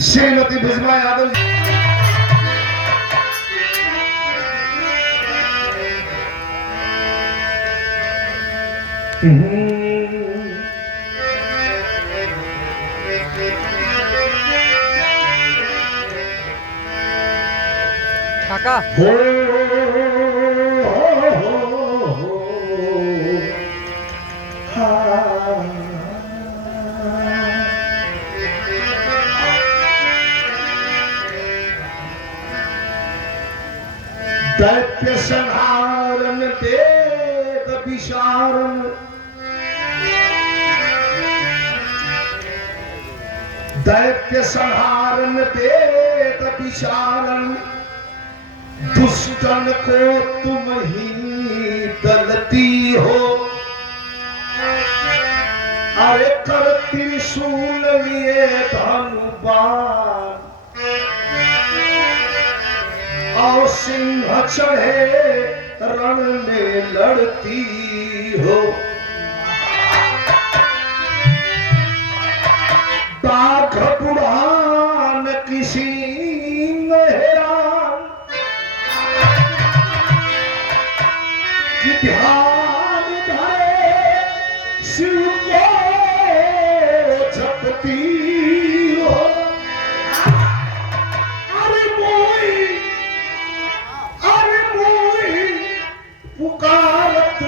श्रीमती भिजमा यादव जी। काका दैत्य संहारन देत विशारन दैत्य संहारन देत विशारन दुष्टन को तुम ही दलती हो। अरे कर त्रिशूल लिए धनुबाण और सिंह चढ़े रण में लड़ती हो। बाघ बुढ़ान किसी हैरान कि ध्यान धरे शिव को जपती हो। पुकारत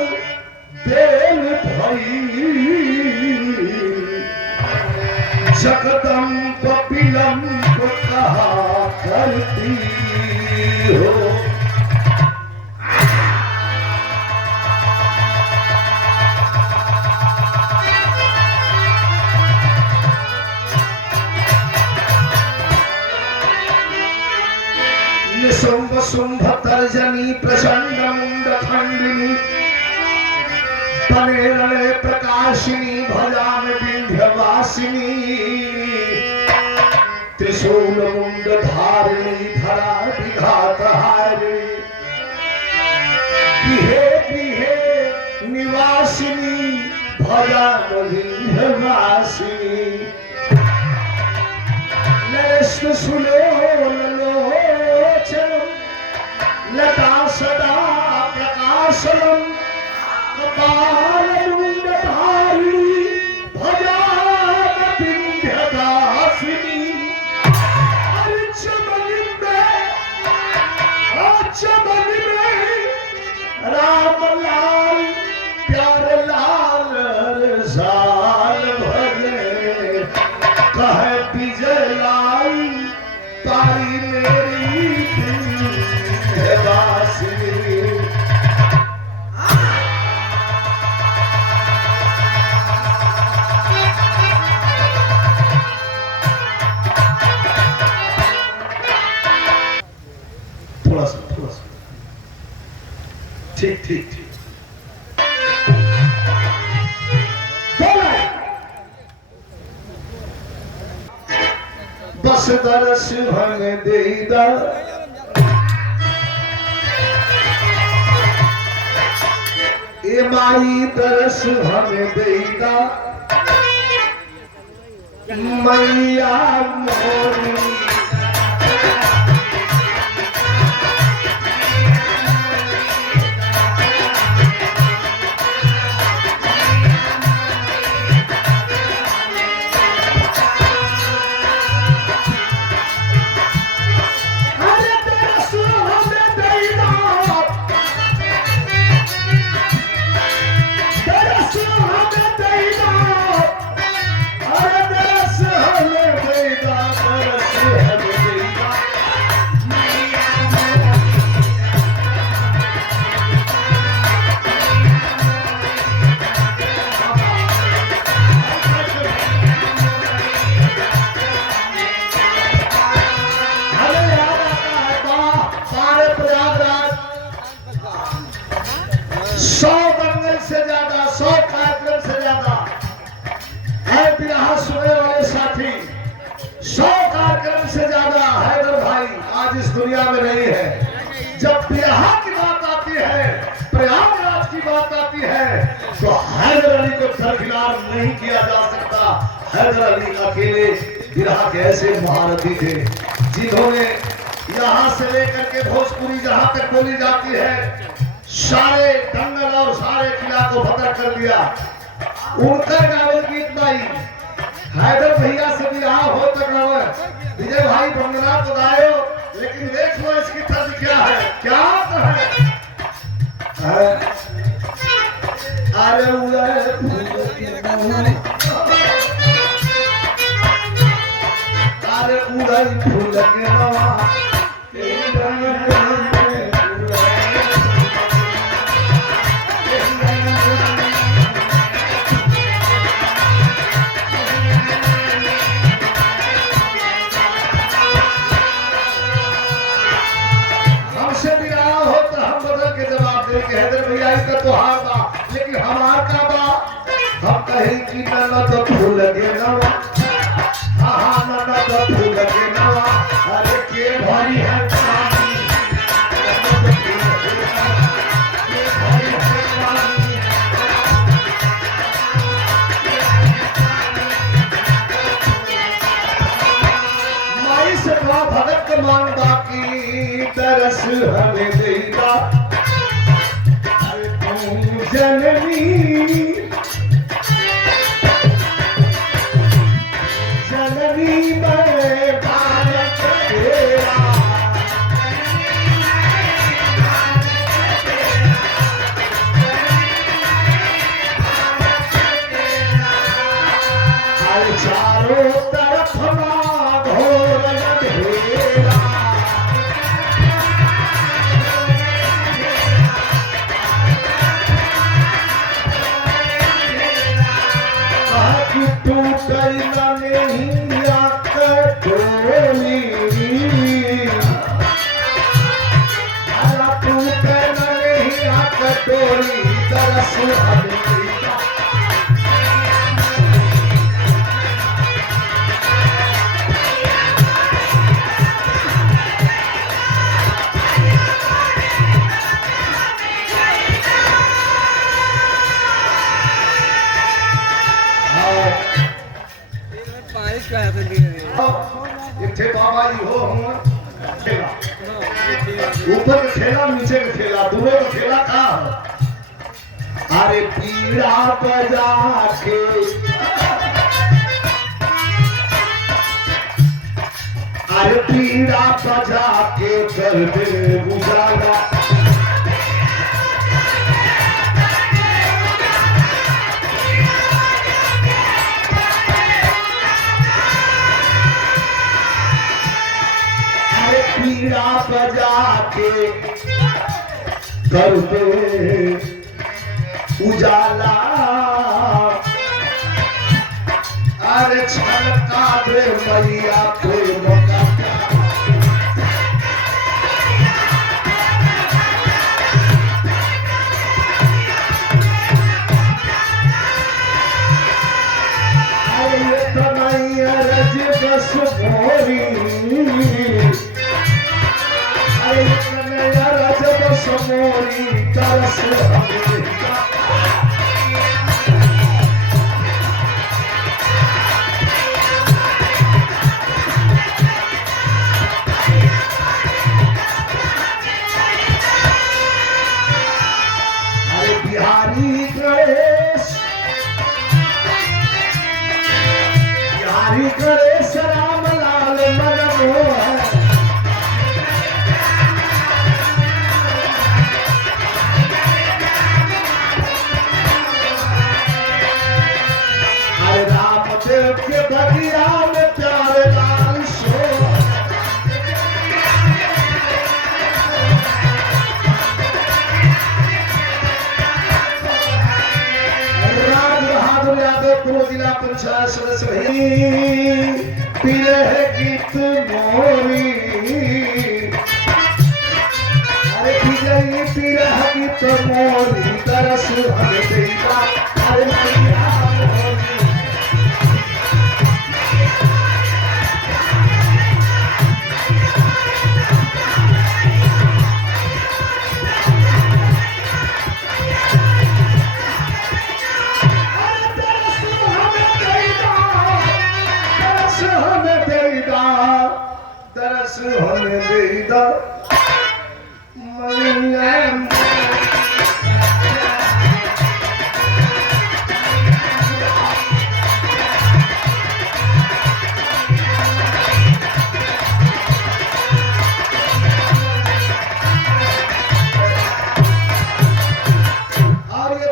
बेल भई जगदम्ब विलंब कहा करती हो। निशुंभ शुंभ तर्जनी प्रचंड मुंड खंडिनी तने रणे प्रकाशिनी भजान विंध्यवासिनी त्रिशूल मुंड धारिणी धरा विघात हारिणी गृहे गृहे निवासिनी भजान विंध्यवासिनी नरेश सुलोल लता सदा प्रकाशनम कपाल मुंड धारिणी भजान विंध्यवासिनी। चमन में राम लाल प्यार लाल रसाल भले कहे विजय लाल तारी मेरी थोड़ा सा ठीक ठीक ठीक बस दरस हमें देदा ए माई दरस हमें देदा मैया मोरी। इस दुनिया में नहीं है। जब बिरहा की बात आती है, प्रयागराज की बात आती है, तो हैदर अली को दरकिनार नहीं किया जा सकता। हैदर अली अकेले बिरहा के ऐसे महारथी थे जिन्होंने यहाँ से लेकर के भोजपुरी जहाँ तक बोली जाती है सारे दंगल और सारे किला को फतह कर दिया। उनका गावल गीत भाई हैदर भैया से बिरहा हो तक विजय भाई वंदना तो गायो, लेकिन देख लो इसकी तर्ज क्या है, क्या है? अरे उड़ाई फूल के नवा हमसे बिना हो तो हम बदल के जवाब दे के हैदर भैया का तो हार बा, लेकिन हमार का बा हम कहीं की ना तो फूल के नवा, हाँ ना तो फूल के नवा, अरे के भारी है माई से बड़ा भगत मान बाकी तरस हमें देगा। अरे तुम जननी जननी मेरे भारत तेरा, अरे चारों तरफ घोर अंधेरा, तू करना नहीं आकर डोली, तू करना नहीं आकर डोली तरस हमें इथे बाबा जी हो हम खेला ऊपर का खेला नीचे का खेला दोनों का खेला का है। अरे पीड़ा बजा के अरे पीड़ा बजा के कर दे उजाला, पीड़ा बजा के कर दे उजाला, अरे छलका दे मैया कोई मौका, अरे तो नहीं रज बस मोरी, समोरी तरस हमें अरे बिहारी गणेश राम लाल मनमोहन, के बगिया में प्यारे लाल सो, राज बहादुर यादव पूर्व जिला पंचायत सदस्य रही, पीरे है गीत मोरी, अरे पीरे है गीत मोरी तरस हमें देगा, अरे हमें बस होने दे मैया